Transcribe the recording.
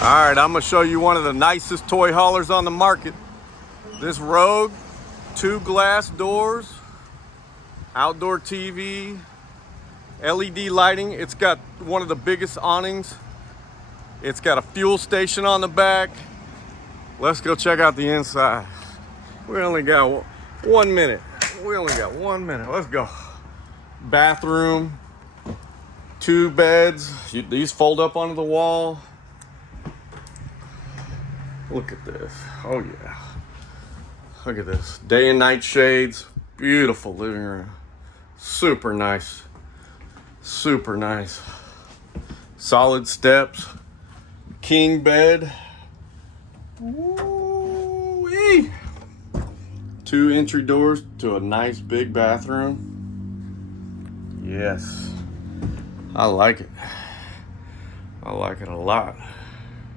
All right, I'm gonna show you one of the nicest toy haulers on the market. This Rogue, 2 glass doors, outdoor TV, LED lighting. It's got one of the biggest awnings. It's got a fuel station on the back. Let's go check out the inside. We only got 1 minute. We only got 1 minute. Let's go. Bathroom, 2 beds. These fold up onto the wall. Look at this. Oh yeah. Look at this. Day and night shades. Beautiful living room. Super nice. Super nice. Solid steps. King bed. Woo-wee. 2 entry doors to a nice big bathroom. Yes. I like it. I like it a lot.